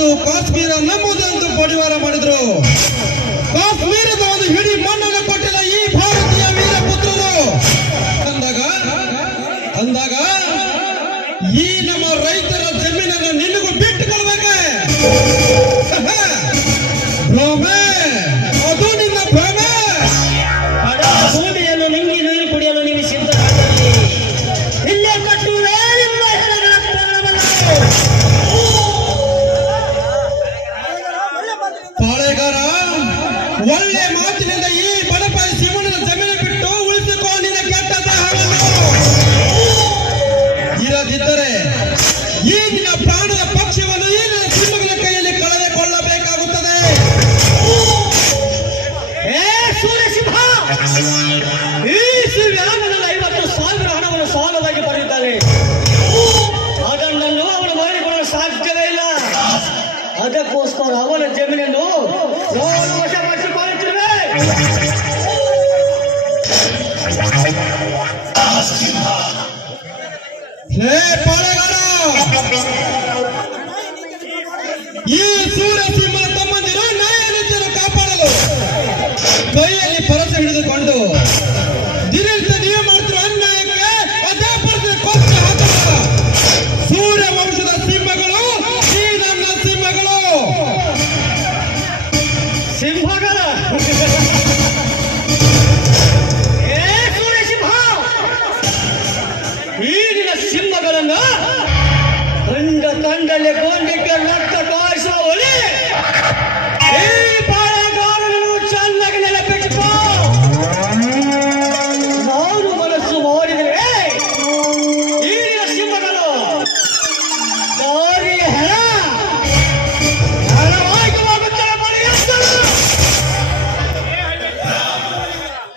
ನಮ್ಮದು, ಕಾಶ್ಮೀರ ನಮ್ಮದು ಎಂದು ಪಡಿವಾರ ಮಾಡಿದ್ರು. ಕಾಶ್ಮೀರದ ಒಂದು ಹಿಡಿ ಮಣ್ಣನ್ನು ಕೊಟ್ಟಿಲ್ಲ ಈ ಭಾರತೀಯ ವೀರಪುತ್ರರು ಅಂದಾಗ ಈ ನಮ್ಮ ರೈತರ ಜಮೀನನ್ನು ನಿನಗೂ ಬಿಟ್ಟುಕೊಳ್ಬೇಕೆ? ಭ್ರಮೆ, ಅದು ನಿನ್ನ ಭ್ರಮೆ. ಭೂಮಿಯನ್ನು ನುಂಗಿ ನೀರು ಕುಡಿಯಲು ನೀವು ಸಿದ್ಧರಾಗಲಿ. ಇಲ್ಲೇ ಕಟ್ಟುವೆ ನಿಮ್ಮ ಹೆಣಗಳ ಪ್ರಾಣವನ್ನು. ಪಾಳೆಗಾರ, ಒಳ್ಳೆ ಮಾತಿನಿಂದ ಈ ಬಡಪಾಯಿ ಶಿವಣ್ಣನ ಜಮೀನು ಬಿಟ್ಟು ಉಳಿಸಿಕೋ ನಿನ್ನ ಕೆಟ್ಟ ದೇಹವನ್ನು. ಇರದಿದ್ದರೆ ಈ ನಿನ್ನ ಪ್ರಾಣದ ಪಕ್ಷವನ್ನು ಈ ನಿನ್ನ ಸಿಂಹಗಳ ಕೈಯಲ್ಲಿ ಕಳೆದುಕೊಳ್ಳಬೇಕಾಗುತ್ತದೆ. ಸೂರ್ಯಸಿಂಹ, ಈ ಶಿವ್ಯಾನನಲ್ಲಿ 50,000 ಹಣವನ್ನು ಸಾಲವಾಗಿ ಪಡೆದಿದ್ದಾನೆ. ಅದನ್ನು ಅವನು ಮಾಡಿಕೊಳ್ಳಲು ಸಾಧ್ಯವೇ ಇಲ್ಲ. ಅದಕ್ಕೋಸ್ಕರ ಅವನ ಜಮೀನನ್ನು ನಾನು ವಶಪಡಿಸಿಕೊಳ್ಳುತ್ತೇವೆ. ಹೇ ಪಾಳೆಗಾರ, ಈ ಸೂರ್ಯಸಿಂಹನ ತಮ್ಮಂದಿರು ನ್ಯಾಯ ನೀತಿಯನ್ನು ಕಾಪಾಡಲು ಕೈಯಲ್ಲಿ ಪರಸೆ ಹಿಡಿದುಕೊಂಡು ದಿನನಿತ್ಯ ನೀವು ಮಾಡ್ತಿರೋ ಅನ್ಯಾಯಕ್ಕೆ ಅದೇ ಪರಸೆ ಕೊಚ್ಚಿ ಹಾಕಲ್ಲ. ಸೂರ್ಯ ವಂಶದ ಸಿಂಹಗಳು ಈ ನನ್ನ ಸಿಂಹಗಳು. ಸಿಂಹಗಳ ಸೂರ್ಯಸಿಂಹ, ಈಗಿನ ಸಿಂಹಗಳನ್ನು ತಂಡಲ್ಲಿ ಗೊಂಡಿಗೆ ರಕ್ತ ಕಾಯಿಸುವ ಒಲಿ ಈ ಪಾಳೆಗಾರನನ್ನು ಚೆನ್ನಾಗಿ ನೆನಪಿಟ್ಟುಕೋ. ನಾನು ಮನಸ್ಸು ಮಾಡಿದರೆ ಈಗಿನ ಸಿಂಹಗಳು ದಾರಿಯ ಹೆಣವಾಗುತ್ತವೆ.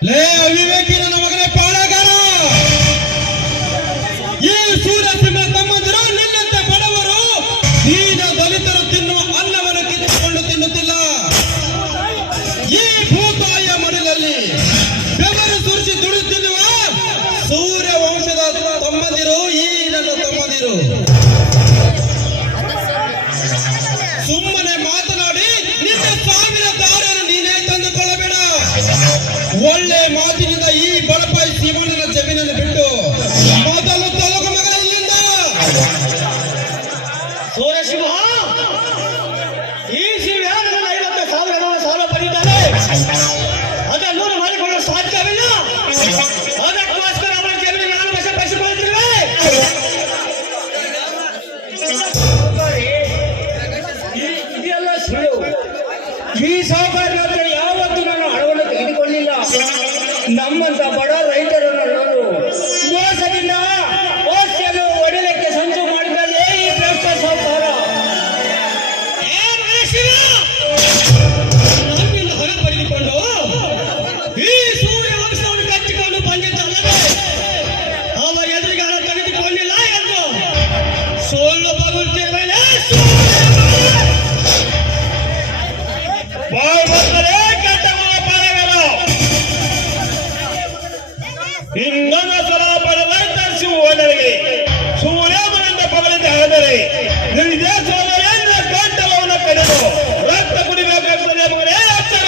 ಲೇ ಅವಿವೇಕಿ ನನ್ನ ಮಗನೇ ಪಾಳೆಗಾರ, ಈ ಸೂರ್ಯಸಿಂಹನ ತಮ್ಮಂದಿರು ನಿನ್ನಂತೆ ಬಡವರು ದೀನ ದಲಿತರು ತಿನ್ನುವ ಅನ್ನವನ್ನು ಕಿತ್ತುಕೊಂಡು ತಿನ್ನುತ್ತಿಲ್ಲ. ಈ ಭೂತಾಯಿಯ ಮಡಿಲಲ್ಲಿ ಬೆವರು ಸುರಿಸಿ ದುಡಿಯುತ್ತಿರುವ ಸೂರ್ಯ ವಂಶದ ತಮ್ಮಂದಿರು ಈ ನನ್ನ ತಮ್ಮಂದಿರು. ಸುಮ್ಮನೆ ಮಾತನಾಡಿ ನಿನ್ನ ಸಾವಿರ ದಾರಿಯನ್ನು ನೀನೇ ತಂದುಕೊಳ್ಳಬೇಡ. ಒಳ್ಳೆ ಮಾತಿನಿಂದ ಈ ಬಡಪಾಯಿ ಶಿವಣ್ಣನ ಜಮೀನನ್ನು ಬಿಟ್ಟು ಮೊದಲು ತೊಲಗು ಮಗ ಇಲ್ಲಿಂದ. ಸೂರ್ಯಸಿಂಹ, ಈ ಶಿವ್ಯಾನದಲ್ಲಿ 50,000 ಹಣವನ್ನು ಸಾಲ ಪಡೆದಿದ್ದಾನೆ. ಅದನ್ನು ಮಾಡಿಕೊಳ್ಳಲು ಸಾಧ್ಯವಿಲ್ಲ. ಅದಕ್ಕೋಸ್ಕರ ಅವನ ಜಮೀನು ನಾನು ವಶಪಡಿಸಿಕೊಳ್ಳುತ್ತೇವೆ. ಇದೆಲ್ಲ ಸುಳ್ಳು. ಈ ಸಾಹುಕಾರ ಯಾವತ್ತೂ ನಾನು ಹಣವನ್ನು ತೆಗೆದುಕೊಳ್ಳಿಲ್ಲ. ನಮ್ಮಂತ ಬಡ ರೈತರನ್ನು ನಾನು ಮೋಸದಿಂದ ಓಸ್ಯಲು ಒಡೆಯಲಿಕ್ಕೆ ಸಂಚು ಮಾಡಿದ್ದಾನೆ ಈ ಭ್ರಷ್ಟ ಸಾಹುಕಾರ. ನನ್ನಿಂದ ಹೊರ ಪಡೆದುಕೊಂಡು ಈ ಸೂರ್ಯ ವಂಶವನ್ನು ಕಟ್ಟಿಕೊಂಡು ಬಂದಿದ್ದಲ್ಲವೇ ಅವ ಎದುರಿಗೆ ಹಣ ತೆಗೆದುಕೊಂಡಿಲ್ಲ ಎಂದು ಸೋಲು ಬಗುತ್ತಿರುವೆ. ಇನ್ನೊಂದು ಸಲ ಬಡವೈತ ಶಿವನಿಗೆ ಸೂರ್ಯಮನಿಂದ ಪಗಲಿಂದ ಹೇಳಿದರೆ ನಿಜ ಸೋದರಿಯಿಂದ ಕಂಠವನ್ನು ಕಡಿದು ರಕ್ತ ಕುಡಿಬೇಕಾಗುತ್ತದೆ ಮಗನೇ ಎಚ್ಚರ.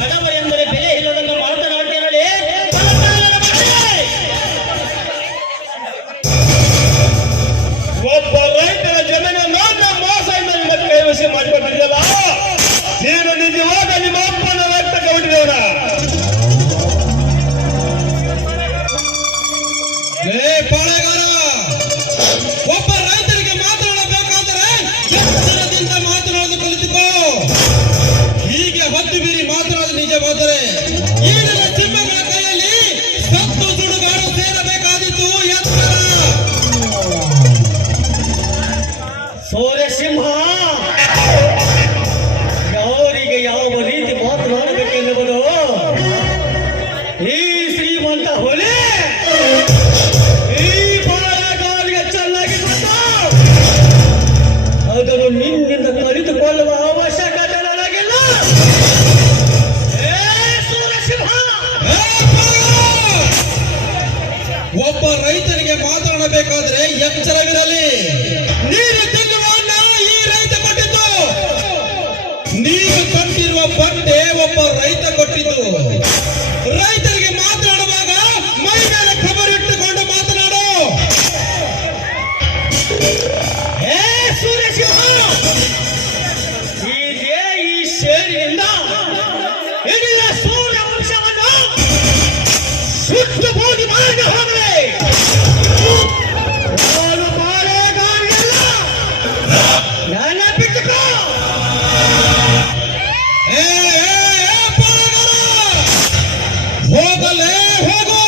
ಬಡವ ಎಂದರೆ ಬೆಲೆ ಇಲ್ಲದನ್ನು ಮಾತನಾಡ್ತೇನೆ ನೋಡಿ. ಒಬ್ಬ ರೈತರ ಜಮೀನನ್ನು ನಮ್ಮ ಮೋಸದಿಂದ ನಿಮ್ಮ ಕೈವಶ ಮಾಡಿಕೊಂಡಿದ್ದಲ್ಲ. ನೀನು ನಿಜವಾದ ನಿಮ್ಮ ಅಪ್ಪನ ರಕ್ತ ಕವಿಟಿದವನ. ಪಾಳೆಗಾರ, ಒಬ್ಬ ರೈತರಿಗೆ ಮಾತನಾಡಬೇಕಾದರೆ ಎಚ್ಚರದಿಂದ ಮಾತನಾಡಲು ಕಲಿತುಕೋ. ಹೀಗೆ ಹೊತ್ತು ಬೀರಿ ಮಾತನಾಡ ನಿಜವಾದರೆ ಈ ನನ್ನ ಸಿಂಹಗಳ ಕೈಯಲ್ಲಿ ಸತ್ತು ಸುಡುಗಾಡು ಸೇರಬೇಕಾದಿತ್ತು. ಎಚ್ಚರ. ಸೂರ್ಯಸಿಂಹ, ಯಾರಿಗೆ ಯಾವ ರೀತಿ ಮಾತನಾಡಬೇಕೆನ್ನುವುದು ಈ ಶ್ರೀಮಂತ ಹೊಲೆ ಈ ಪಾಳೆಗಾರರಿಗೆ ಚೆನ್ನಾಗಿ ಗೊತ್ತು. ಅದನ್ನು ನಿನ್ನಿಂದ ಕಲಿತುಕೊಳ್ಳುವ ಅವಶ್ಯಕತೆ ನನಗಿಲ್ಲ. ಸೂರ್ಯಸಿಂಹ, ಒಬ್ಬ ರೈತನಿಗೆ ಮಾತನಾಡಬೇಕಾದ್ರೆ ಎಚ್ಚರವಿರಲಿ. ನೀರು ಏ ಸೂರ್ಯಸಿಂಹ, ಇದೇ ಈ ಸೇರಿನಿಂದ ಇಡೀ ಸೂರ್ಯ ವಂಶವನ್ನು ಸುಟ್ಟು ಬೂದಿ ಮಾಡಿ ಹೋಗಲೇ. ನಾನು ಬಾಳೆಗಾರಿಯಲ್ಲ, ನನ್ನ ಬಿಟ್ಟುಕೋ. ಹೋಗಲೇ ಹೋಗು.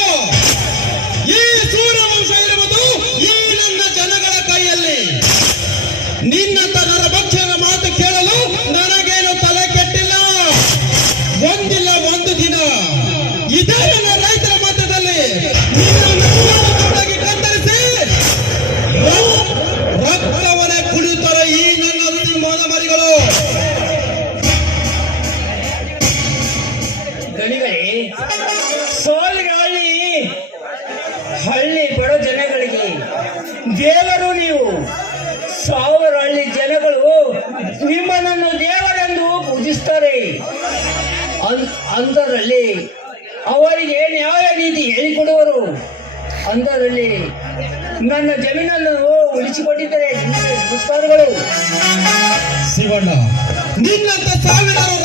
ಈ ಸೂರ್ಯವಂಶ ಇರುವುದು ಈ ನನ್ನ ಜನಗಳ ಕೈಯಲ್ಲಿ. ನಿನ್ನಂತ ನರಭಕ್ಷಕ ಮಾತು ಕೇಳಲು ನನಗೇನು ತಲೆ ಕೆಟ್ಟಿಲ್ಲ. ಒಂದಿಲ್ಲ ಒಂದು ದಿನ ಇದೇ ನನ್ನ ರೈತರ ಮಧ್ಯದಲ್ಲಿ ನಿನ್ನನ್ನು ಕೂಡಾಗಿ ಕತ್ತರಿಸಿ ರಕ್ತವನ್ನೇ ಕುಡಿಯುತ್ತಾರೆ ಈ ನನ್ನ ಸಿಂಹದ ಮರಿಗಳು. ಗಣಿಗಳೇ, ಸೋಲಿಗಾಳಿ ಹಳ್ಳಿ ಬಡ ಜನಗಳಿಗೆ ದೇವರು ನೀವು. 1000 ಹಳ್ಳಿ ಜನಗಳು ನಿಮ್ಮನನ್ನು ದೇವರೆಂದು ಪೂಜಿಸ್ತಾರೆ. ಅಂದರಲ್ಲಿ ಅವರಿಗೆ ನ್ಯಾಯ ನೀತಿ ಹೇಳಿಕೊಡುವರು. ಅಂದರಲ್ಲಿ ನನ್ನ ಜಮೀನನ್ನು ಉಳಿಸಿಕೊಟ್ಟಿದ್ದಾರೆ. ನಮಸ್ಕಾರಗಳು. ಶಿವಣ್ಣ, ನಿನ್ನಂತ ಸಾವಿರಾರು